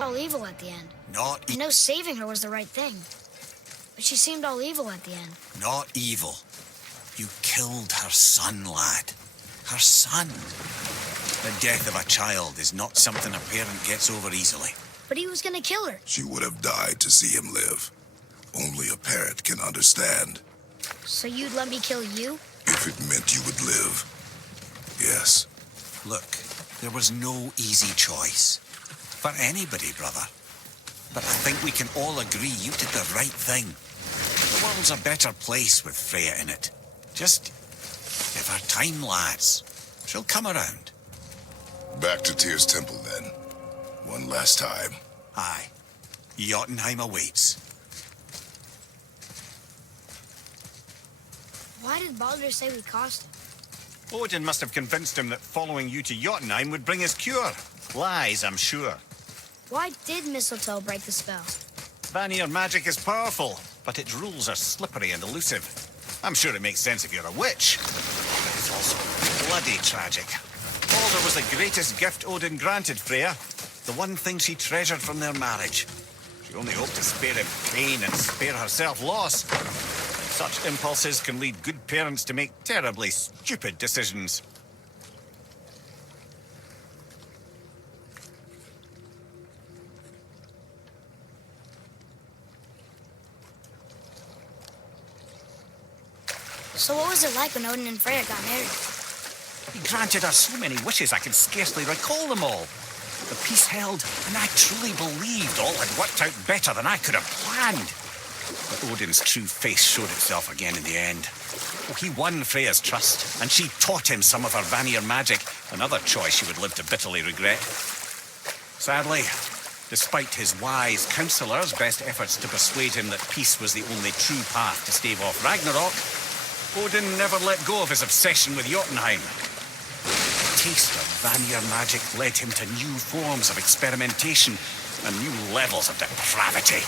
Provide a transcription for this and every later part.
all evil at the end. Not I know saving her was the right thing. But she seemed all evil at the end. Not evil. You killed her son, lad. Her son. The death of a child is not something a parent gets over easily. But he was gonna kill her. She would have died to see him live. Only a parent can understand. So you'd let me kill you? If it meant you would live. Yes. Look, there was no easy choice. For anybody, brother. But I think we can all agree you did the right thing. The world's a better place with Freya in it. Just give her time, lads. She'll come around. Back to Tyr's temple, then. One last time. Aye. Jotunheim awaits. Why did Baldur say we cost him? Odin must have convinced him that following you to Jotunheim would bring his cure. Lies, I'm sure. Why did mistletoe break the spell? Vanir magic is powerful, but its rules are slippery and elusive. I'm sure it makes sense if you're a witch, but it's also bloody tragic. Baldur was the greatest gift Odin granted Freya, the one thing she treasured from their marriage. She only hoped to spare him pain and spare herself loss. Such impulses can lead good parents to make terribly stupid decisions. So what was it like when Odin and Freya got married? He granted her so many wishes I can scarcely recall them all. The peace held, and I truly believed all had worked out better than I could have planned. But Odin's true face showed itself again in the end. Oh, he won Freya's trust, and she taught him some of her Vanir magic, another choice she would live to bitterly regret. Sadly, despite his wise counsellors' best efforts to persuade him that peace was the only true path to stave off Ragnarok, Odin never let go of his obsession with Jotunheim. The taste of Vanir magic led him to new forms of experimentation and new levels of depravity.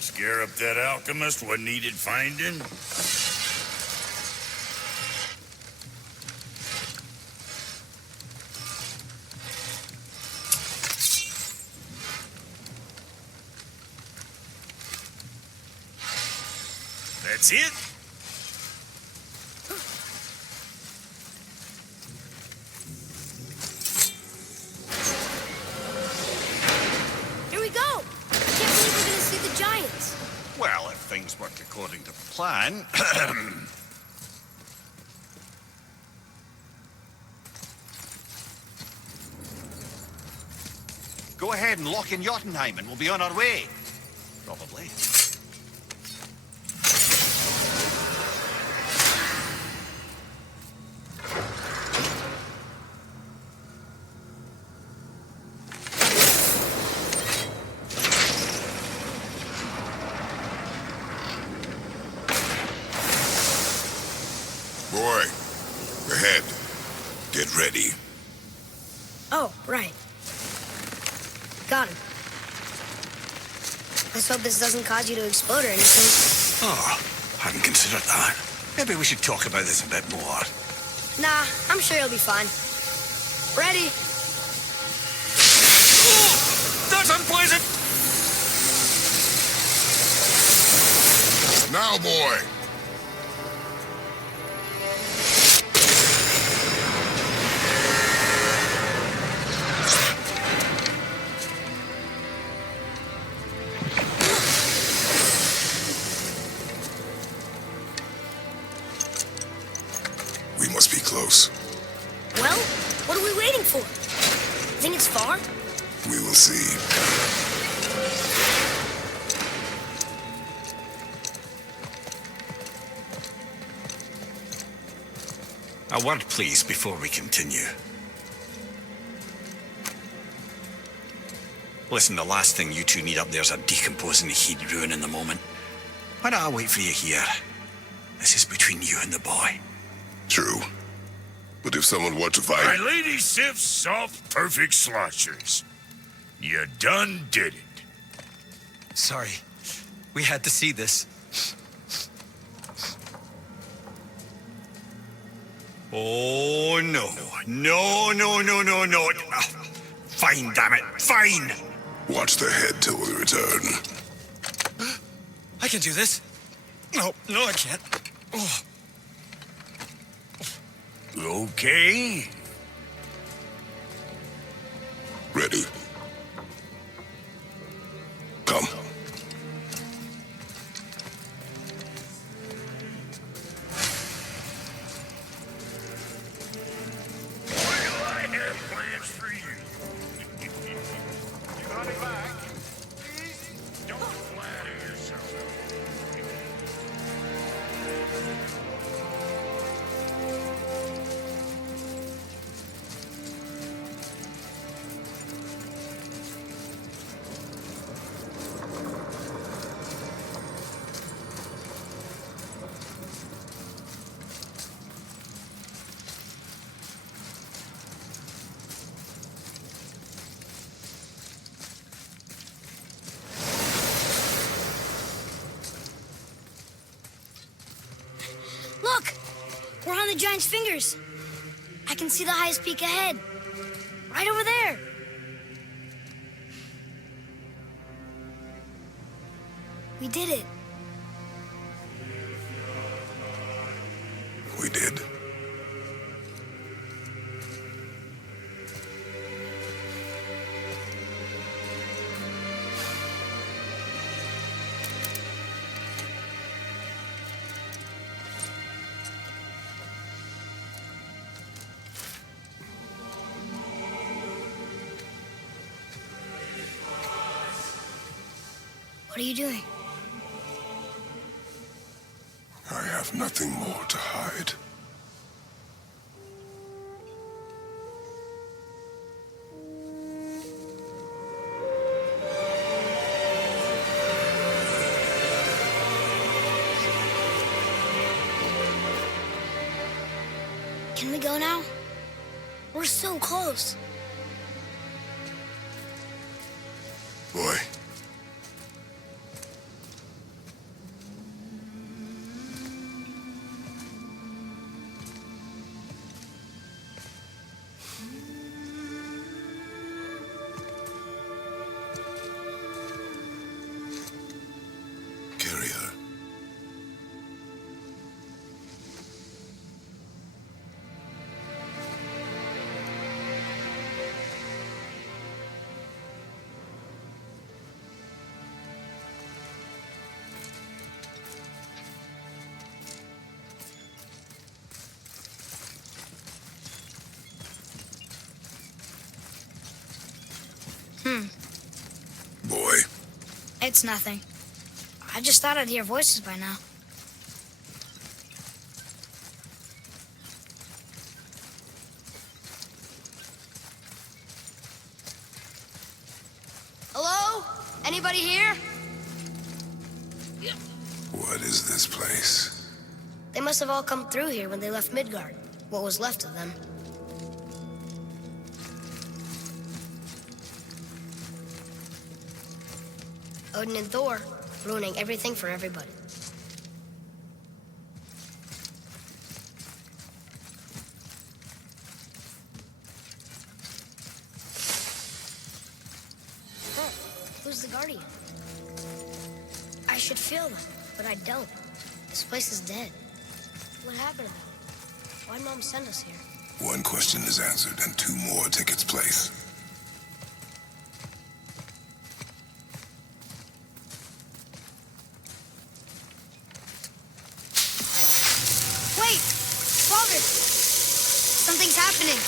Scare up that alchemist what needed finding? That's it. Here we go. I can't believe we're gonna see the giants. Well, if things work according to plan. Go ahead and lock in Jotunheim and we'll be on our way. Probably. Boy, ahead. Get ready. Oh, right. Got him. Let's hope this doesn't cause you to explode or anything. Oh, hadn't considered that. Maybe we should talk about this a bit more. Nah, I'm sure you'll be fine. Ready? That's unpleasant! Now, boy. We must be close. Well, what are we waiting for? Think it's far? We will see. A word, please, before we continue. Listen, the last thing you two need up there's a decomposing heat ruining the moment. Why don't I wait for you here? This is between you and the boy. True. But if someone were to My fight... lady sips soft, perfect sloshers. You done did it. Sorry. We had to see this. Oh, no. No, no, no, no, no. Fine, damn it. Fine. Watch the head till we return. I can do this. No, I can't. Oh. Okay. Ready. Come. Well, I have plans for you. You got it back. Please don't flatter yourself. Look! We're on the giant's fingers. I can see the highest peak ahead. Right over there. We did it. We did. What are you doing? I have nothing more to hide. Can we go now? We're so close. Boy. Carry her. Boy, It's nothing. I just thought I'd hear voices by now. Hello? Anybody here? what is this place? They must have all come through here when they left Midgard. What was left of them. Odin and Thor, ruining everything for everybody. Huh, who's the Guardian? I should feel them, but I don't. This place is dead. What happened to them? Why'd Mom send us here? One question is answered and two more take its place. Wait! Father! Something's happening.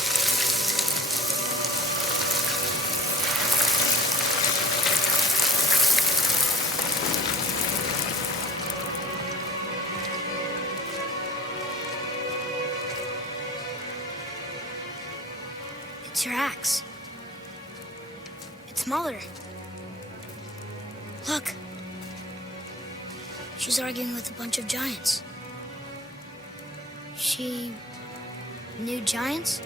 It's your axe. It's Mother. Look. She's arguing with a bunch of giants. She knew giants?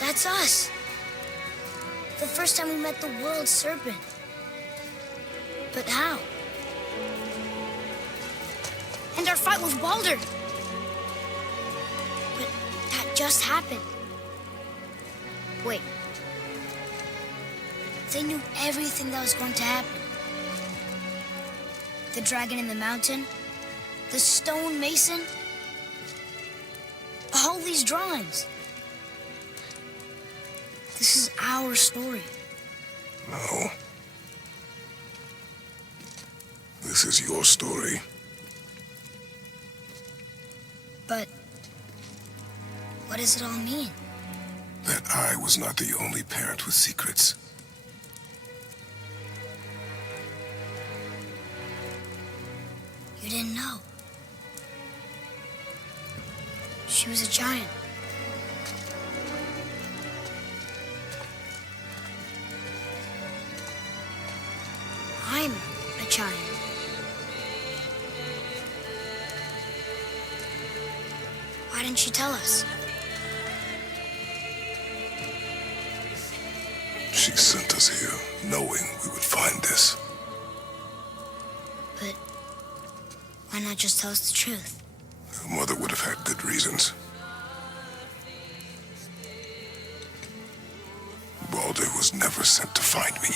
That's us. The first time we met the world serpent. But how? And our fight with Baldur. But that just happened. Wait. They knew everything that was going to happen. The dragon in the mountain, the stone mason, all these drawings. This is our story. No. This is your story. But what does it all mean? That I was not the only parent with secrets. You didn't know. She was a giant. I'm a giant. Why didn't you tell us? She sent us here, knowing we would find this. But why not just tell us the truth? Your mother would have had good reasons. Baldur was never sent to find me.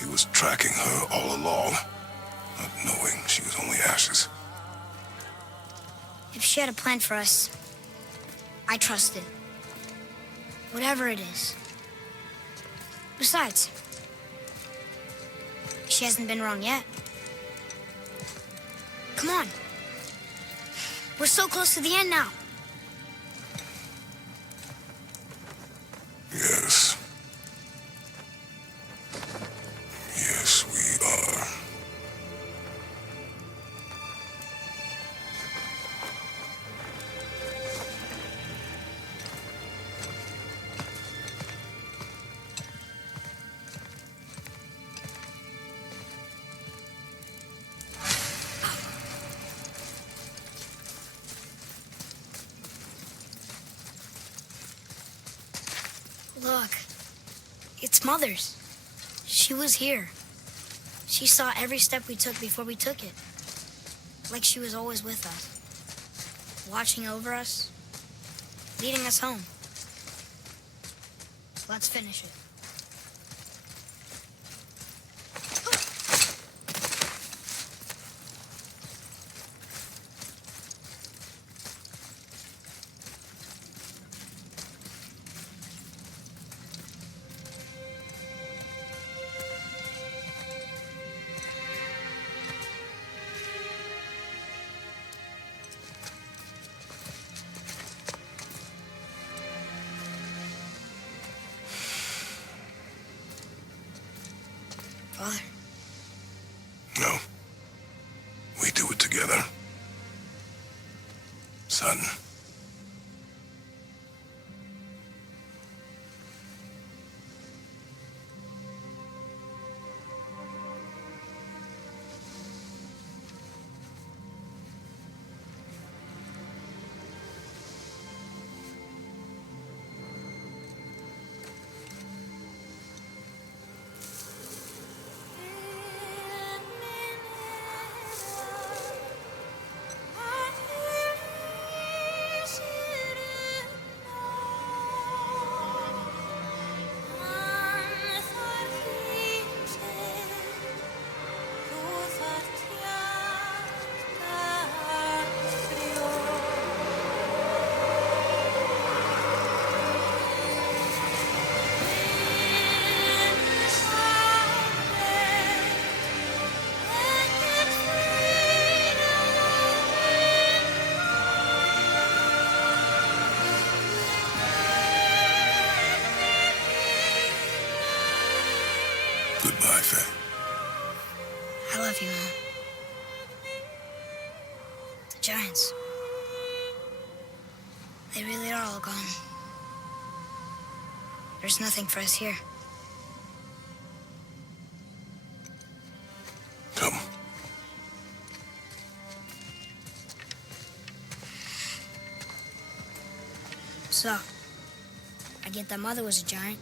He was tracking her all along, not knowing she was only ashes. If she had a plan for us, I trust it. Whatever it is. Besides, she hasn't been wrong yet. Come on. We're so close to the end now. Yes. Yes, we are. Look, it's Mother's. She was here. She saw every step we took before we took it. Like she was always with us. Watching over us. Leading us home. Let's finish it. together. Son. Goodbye, Faye. I love you, Mom. The giants. They really are all gone. There's nothing for us here. Come. So, I get that Mother was a giant,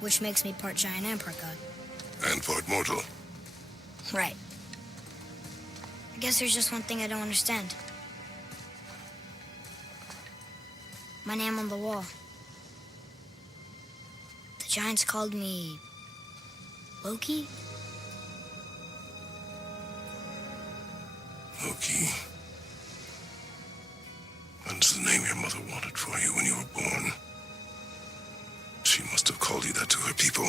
which makes me part giant and part god. And part mortal. Right. I guess there's just one thing I don't understand. My name on the wall. The giants called me Loki? Loki. That's the name your mother wanted for you when you were born. She must have called you that to her people.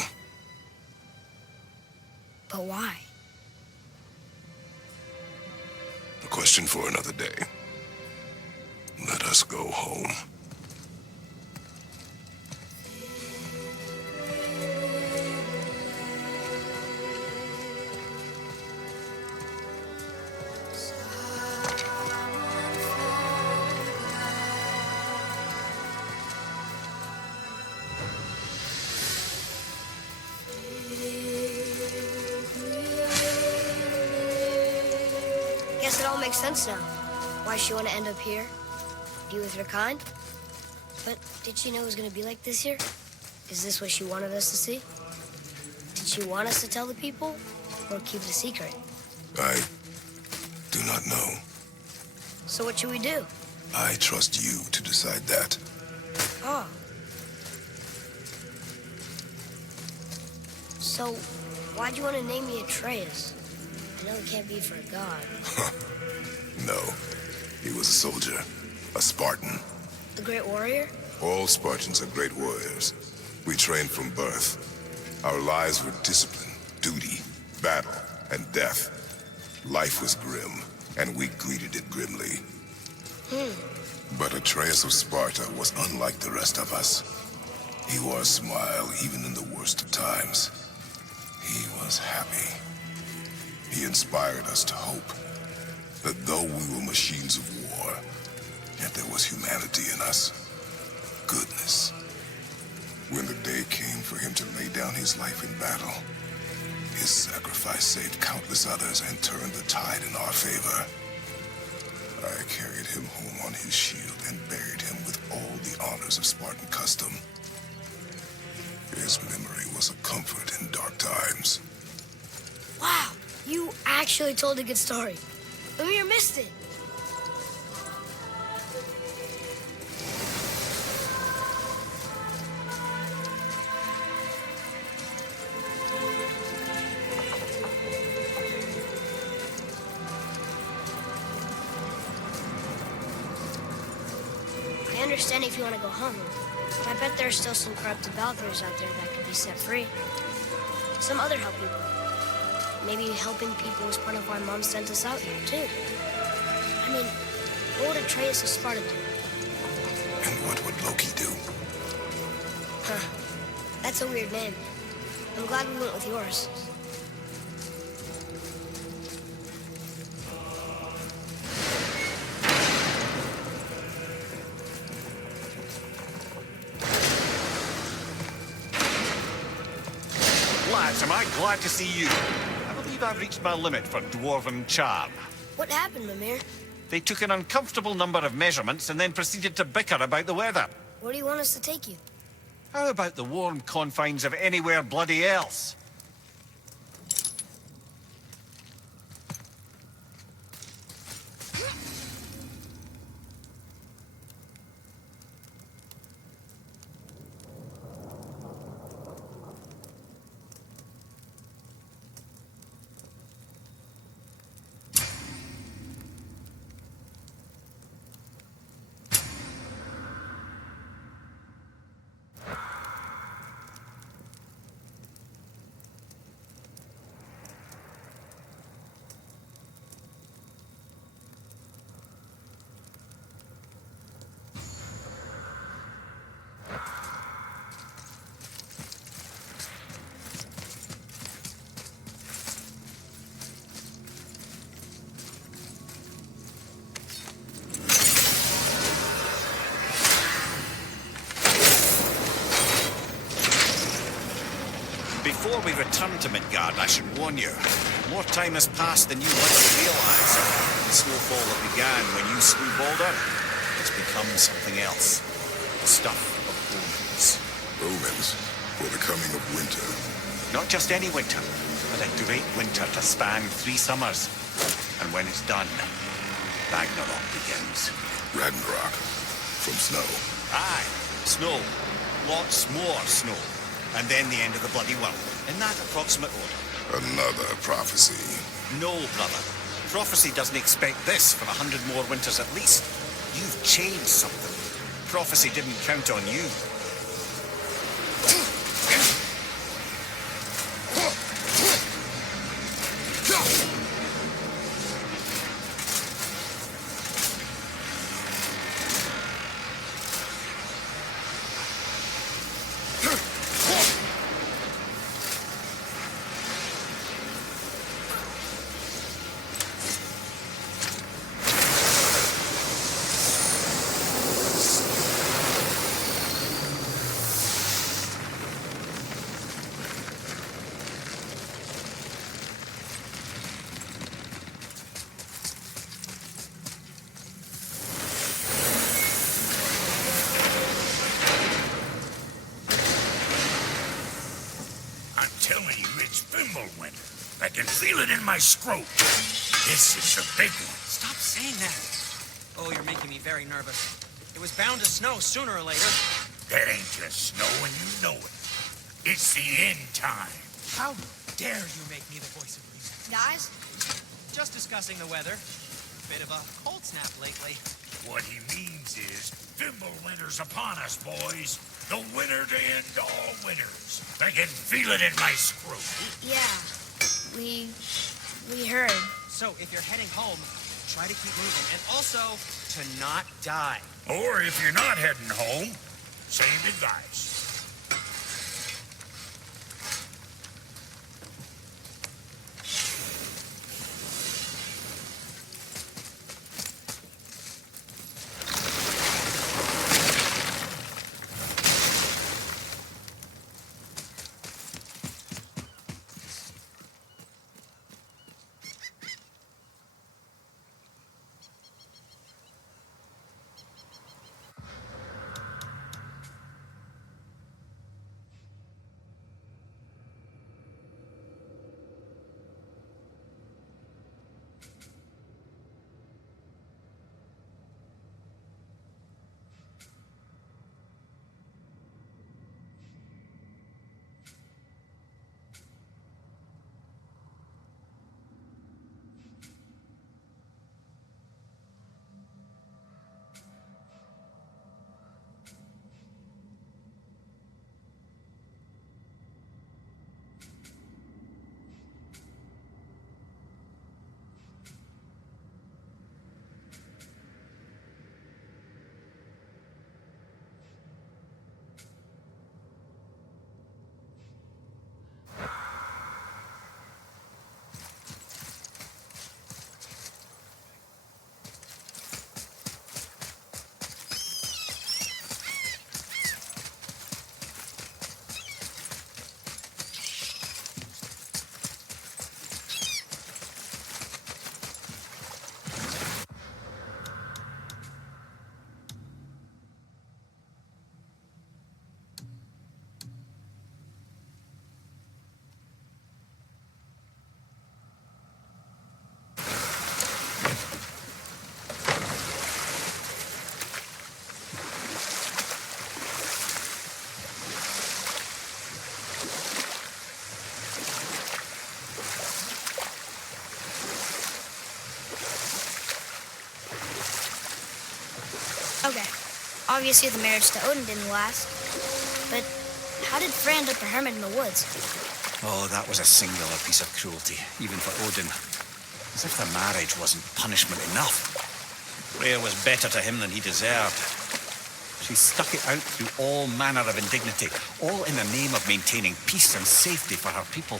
But why? A question for another day. Let us go home. Guess it all makes sense now. Why she want to end up here, be with her kind. But did she know it was going to be like this here? Is this what she wanted us to see? Did she want us to tell the people or keep it a secret? I do not know. So what should we do? I trust you to decide that. Oh. So why'd you want to name me Atreus? I know it can't be for a god. No. He was a soldier. A Spartan. The great warrior? All Spartans are great warriors. We trained from birth. Our lives were discipline, duty, battle, and death. Life was grim, and we greeted it grimly. But Atreus of Sparta was unlike the rest of us. He wore a smile even in the worst of times. He was happy. He inspired us to hope that though we were machines of war, yet there was humanity in us. Goodness. When the day came for him to lay down his life in battle, his sacrifice saved countless others and turned the tide in our favor. I carried him home on his shield and buried him with all the honors of Spartan custom. His memory was a comfort in dark times. Wow, you actually told a good story. Lemire missed it. I understand if you want to go home, but I bet there are still some corrupted Valkyries out there that could be set free. Some other help people. Maybe helping people was part of why Mom sent us out here, too. I mean, what would Atreus of Sparta do? And what would Loki do? Huh. That's a weird name. I'm glad we went with yours. lads, am I glad to see you. I believe I've reached my limit for dwarven charm. What happened, Mimir? They took an uncomfortable number of measurements and then proceeded to bicker about the weather. Where do you want us to take you? How about the warm confines of anywhere bloody else? Before we return to Midgard, I should warn you, more time has passed than you once realized. The snowfall that began when you slew Baldur has become something else. The stuff of omens. Omens for the coming of winter. Not just any winter, but a great winter to span 3 summers. And when it's done, Ragnarok begins. Ragnarok from snow. Aye, snow. Lots more snow. And then the end of the bloody world. In that approximate order. Another prophecy. No, brother. Prophecy doesn't expect this for 100 more winters at least. You've changed something. Prophecy didn't count on you. Telling you, it's Fimbulwinter. I can feel it in my scrote. This is the big one. Stop saying that. Oh, you're making me very nervous. It was bound to snow sooner or later. That ain't just snow, and you know it. It's the end time. How dare you make me the voice of reason? Guys? Just discussing the weather. Bit of a cold snap lately. What he means is, Fimbulwinter's upon us, boys. The winter to end all winters. I can feel it in my screw. Yeah. We heard. So, if you're heading home, try to keep moving. And also, to not die. Or if you're not heading home, same advice. Obviously, the marriage to Odin didn't last. But how did Frey end up a hermit in the woods? Oh, that was a singular piece of cruelty, even for Odin. As if the marriage wasn't punishment enough. Freya was better to him than he deserved. She stuck it out through all manner of indignity, all in the name of maintaining peace and safety for her people.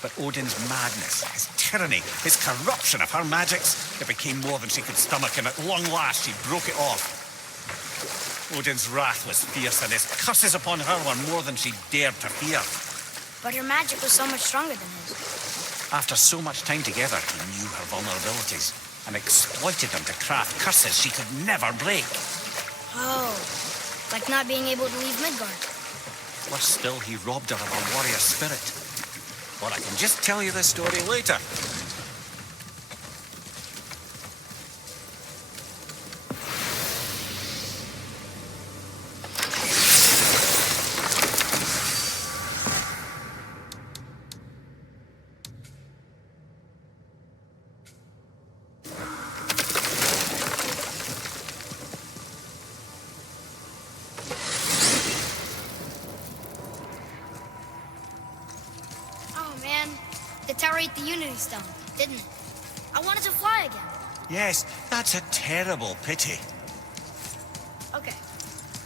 But Odin's madness, his tyranny, his corruption of her magics, it became more than she could stomach, and at long last she broke it off. Odin's wrath was fierce, and his curses upon her were more than she dared to fear. But her magic was so much stronger than his. After so much time together, he knew her vulnerabilities and exploited them to craft curses she could never break. Oh, like not being able to leave Midgard. Worse still, he robbed her of her warrior spirit. But I can just tell you this story later. The tower ate the Unity Stone, didn't it? I wanted to fly again. Yes, that's a terrible pity. Okay.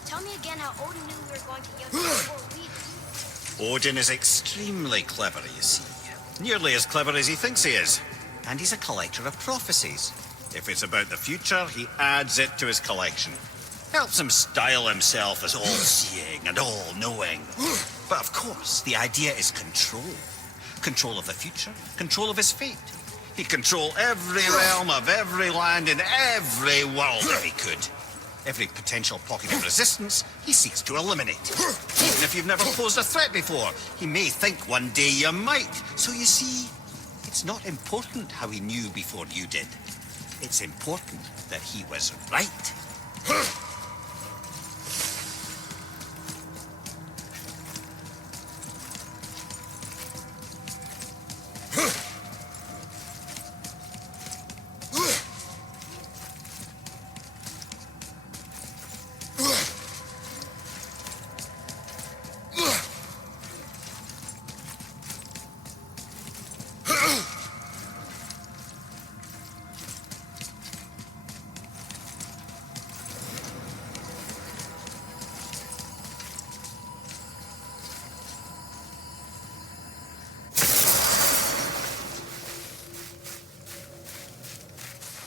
Tell me again how Odin knew we were going to Jotunheim before we did. Odin is extremely clever, you see. Nearly as clever as he thinks he is. And he's a collector of prophecies. If it's about the future, he adds it to his collection. Helps him style himself as all-seeing and all-knowing. But of course, the idea is control. Control of the future, control of his fate. He'd control every realm of every land in every world if he could. Every potential pocket of resistance, he seeks to eliminate. Even if you've never posed a threat before, he may think one day you might. So you see, it's not important how he knew before you did. It's important that he was right.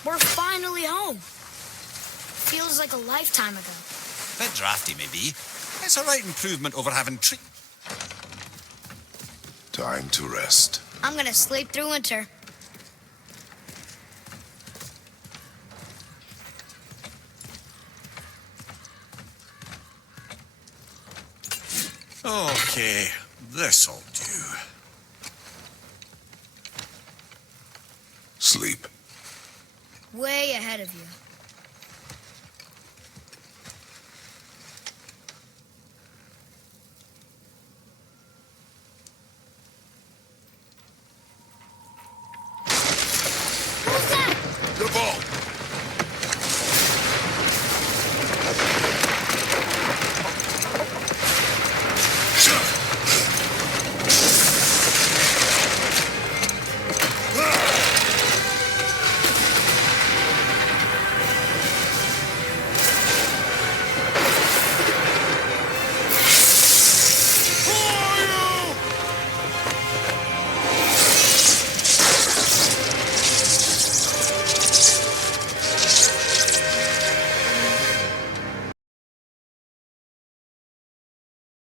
We're finally home. Feels like a lifetime ago. Bit drafty, maybe. It's a right improvement over having Time to rest. I'm gonna sleep through winter. Okay, this'll do. Sleep. Way ahead of you. The vault!